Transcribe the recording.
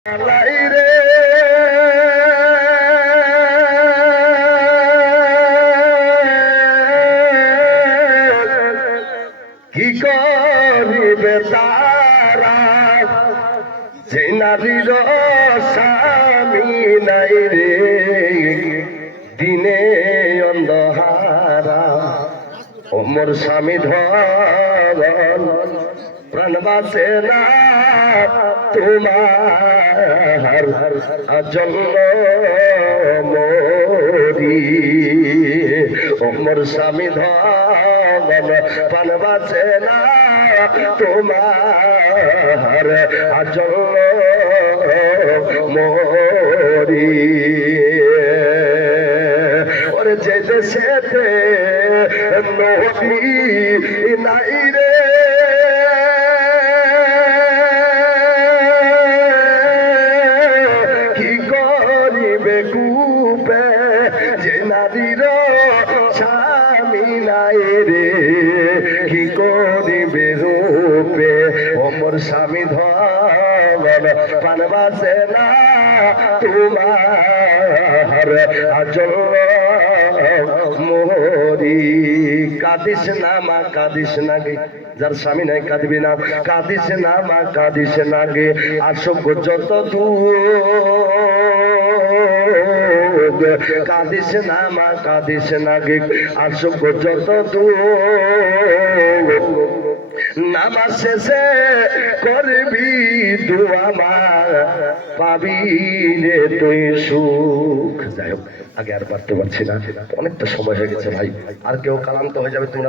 কি করিবে তারা যে নারীর স্বামী নাই রে, দিনে অন্ধহারা ওমর স্বামী ধরন প্রাণ বাঁচে না তোমার জন্য মরি। ওমর স্বামী ধরন প্রাণ বাঁচে না তোমার জন্য মরি। ওরে যে দেশেতে নবী নাই রে, কি করিবে কূপে যে নারীর স্বামী নাই রে, কি করিবে রূপে ওমর স্বামী ধরন প্রাণ বাঁচে না তোমার জন্য মরি। কাঁদিস না মা কাঁদিস না গে, যার স্বামী নাই কাঁদবি না। কাঁদিস না মা কাঁদিস না গে, আসুক যত দূর। কাঁদিস না মা কাঁদিস না গে, আসুক যত দূর। নামাজ শেষে করবি দুয়া মা, পাবি রে তুই সুখ। যাই হোক, আগে আর পারতে পারছি না, অনেকটা সময় হয়ে গেছে ভাই, আর কেউ কালান্ত হয়ে যাবে তোমরা।